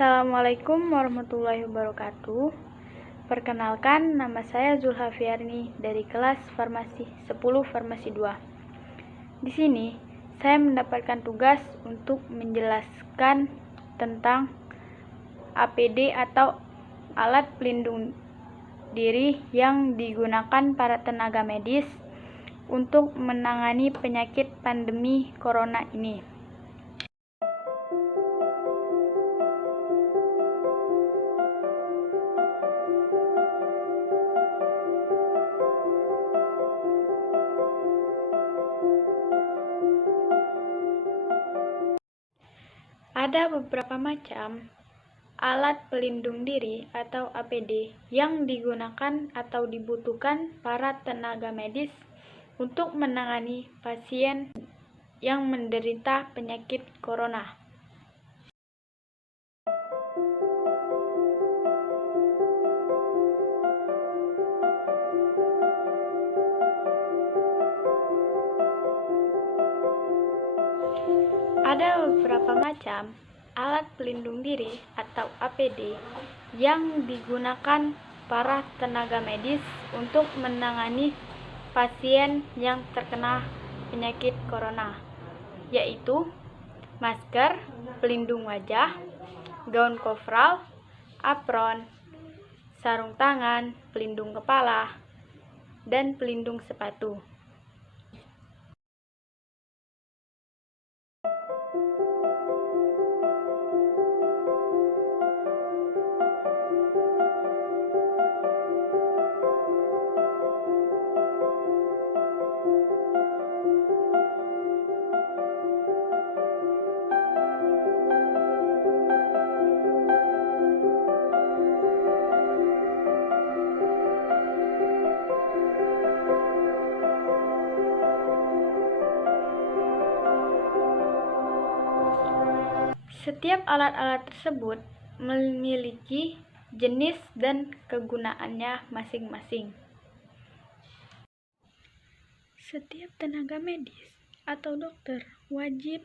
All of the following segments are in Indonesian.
Assalamualaikum warahmatullahi wabarakatuh. Perkenalkan, nama saya Zulha Fiarni dari kelas Farmasi 10 Farmasi 2. Di sini, saya mendapatkan tugas untuk menjelaskan tentang APD atau alat pelindung diri yang digunakan para tenaga medis untuk menangani penyakit pandemi corona ini. Ada beberapa macam alat pelindung diri atau APD yang digunakan atau dibutuhkan para tenaga medis untuk menangani pasien yang menderita penyakit corona. Ada beberapa macam alat pelindung diri atau APD yang digunakan para tenaga medis untuk menangani pasien yang terkena penyakit corona, yaitu masker pelindung wajah, gaun coverall, apron, sarung tangan, pelindung kepala, dan pelindung sepatu. Setiap alat-alat tersebut memiliki jenis dan kegunaannya masing-masing. Setiap tenaga medis atau dokter wajib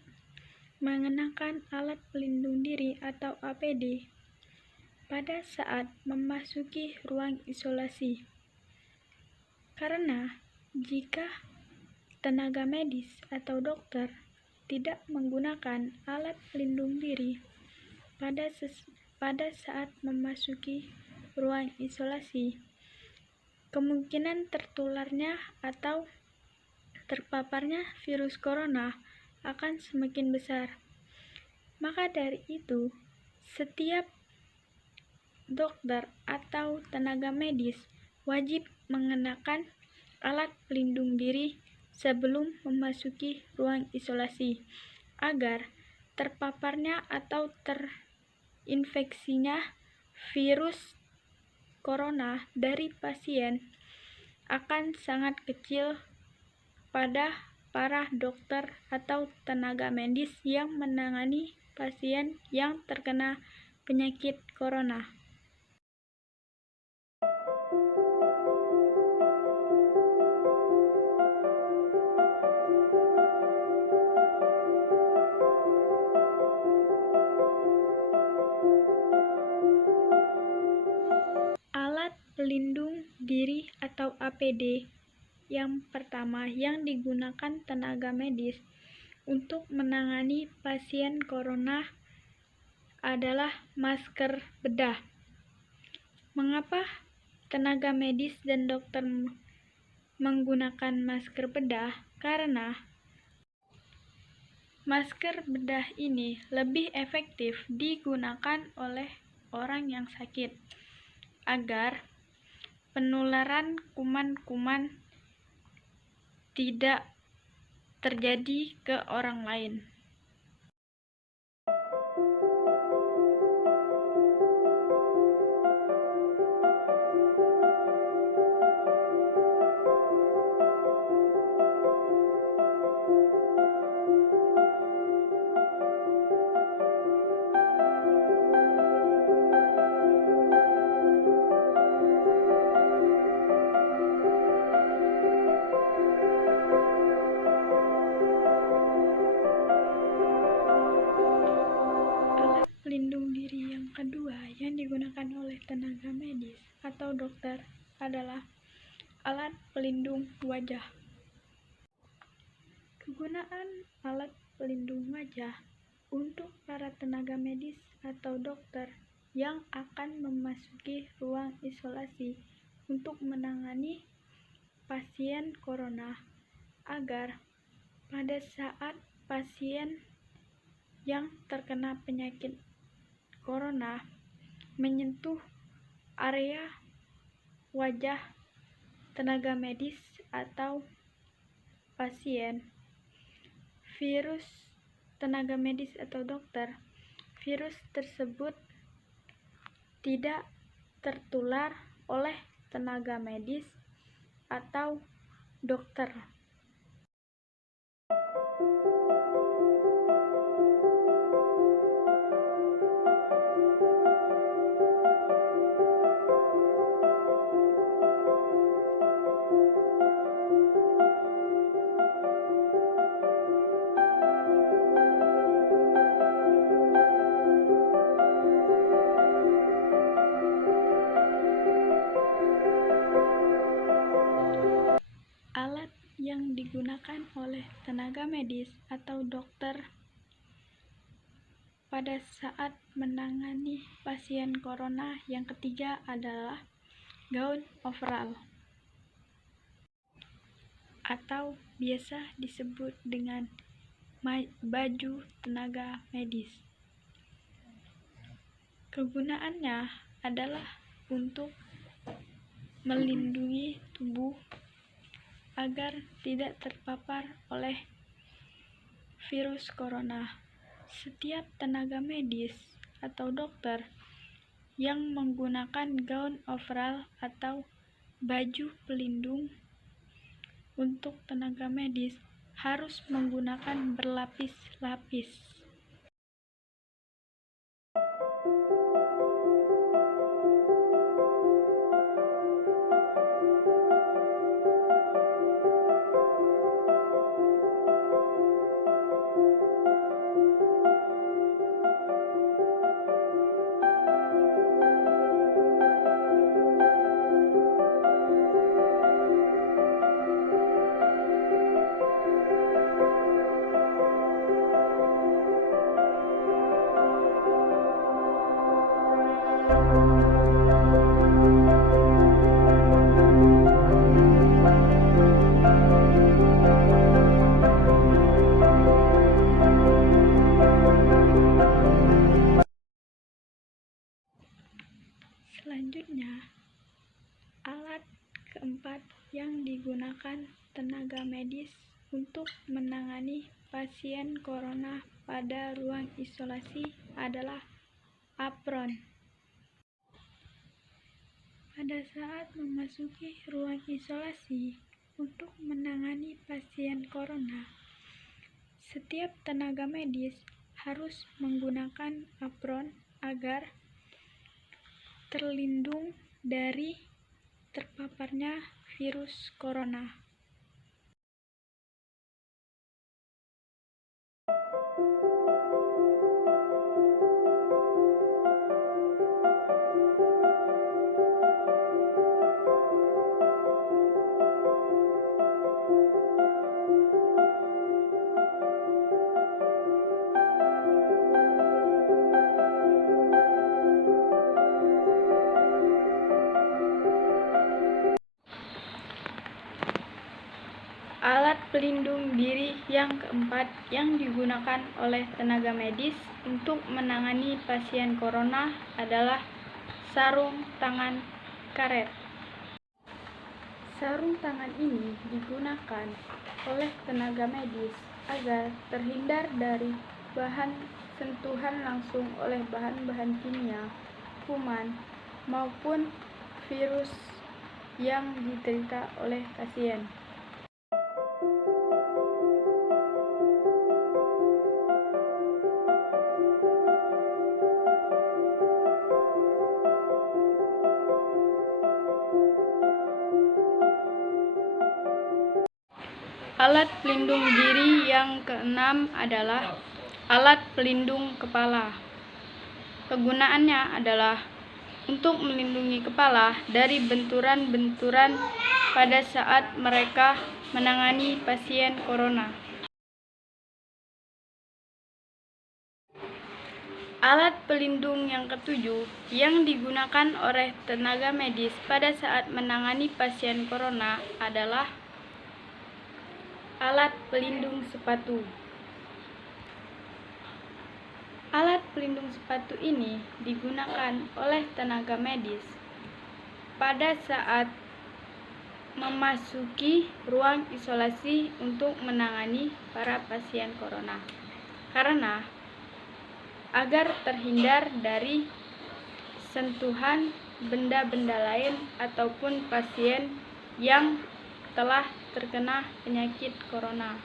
mengenakan alat pelindung diri atau APD pada saat memasuki ruang isolasi. Karena jika tenaga medis atau dokter tidak menggunakan alat pelindung diri pada saat memasuki ruang isolasi, kemungkinan tertularnya atau terpaparnya virus corona akan semakin besar. Maka dari itu, setiap dokter atau tenaga medis wajib mengenakan alat pelindung diri sebelum memasuki ruang isolasi, agar terpaparnya atau terinfeksinya virus corona dari pasien akan sangat kecil pada para dokter atau tenaga medis yang menangani pasien yang terkena penyakit corona. Alat pelindung diri atau APD yang pertama yang digunakan tenaga medis untuk menangani pasien corona adalah masker bedah. Mengapa tenaga medis dan dokter menggunakan masker bedah? Karena masker bedah ini lebih efektif digunakan oleh orang yang sakit, agar penularan kuman-kuman tidak terjadi ke orang lain. digunakan oleh tenaga medis atau dokter adalah alat pelindung wajah. Kegunaan alat pelindung wajah untuk para tenaga medis atau dokter yang akan memasuki ruang isolasi untuk menangani pasien corona, agar pada saat pasien yang terkena penyakit corona menyentuh area wajah tenaga medis atau pasien, virus tenaga medis atau dokter, virus tersebut tidak tertular oleh tenaga medis atau dokter. Alat yang digunakan oleh tenaga medis atau dokter pada saat menangani pasien corona yang ketiga adalah gaun overall atau biasa disebut dengan baju tenaga medis. Kegunaannya adalah untuk melindungi tubuh agar tidak terpapar oleh virus corona. Setiap tenaga medis atau dokter yang menggunakan gaun overall atau baju pelindung untuk tenaga medis harus menggunakan berlapis-lapis. Selanjutnya, alat keempat yang digunakan tenaga medis untuk menangani pasien corona pada ruang isolasi adalah apron. Pada saat memasuki ruang isolasi untuk menangani pasien corona, setiap tenaga medis harus menggunakan apron agar terlindung dari terpaparnya virus corona. Alat pelindung diri yang keempat yang digunakan oleh tenaga medis untuk menangani pasien corona adalah sarung tangan karet. Sarung tangan ini digunakan oleh tenaga medis agar terhindar dari sentuhan langsung oleh bahan-bahan kimia, kuman, maupun virus yang diderita oleh pasien. Alat pelindung diri yang keenam adalah alat pelindung kepala. Kegunaannya adalah untuk melindungi kepala dari benturan-benturan pada saat mereka menangani pasien corona. Alat pelindung yang ketujuh yang digunakan oleh tenaga medis pada saat menangani pasien corona adalah alat pelindung sepatu. Alat pelindung sepatu ini digunakan oleh tenaga medis pada saat memasuki ruang isolasi untuk menangani para pasien corona, karena agar terhindar dari sentuhan benda-benda lain ataupun pasien yang telah terkena penyakit corona.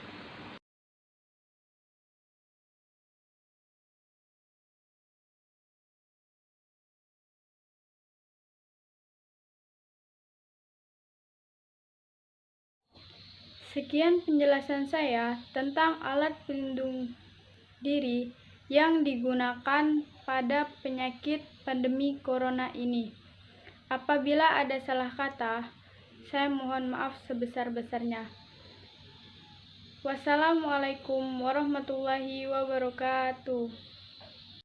Sekian penjelasan saya tentang alat pelindung diri yang digunakan pada penyakit pandemi corona ini. Apabila ada salah kata, saya mohon maaf sebesar-besarnya. Wassalamualaikum warahmatullahi wabarakatuh.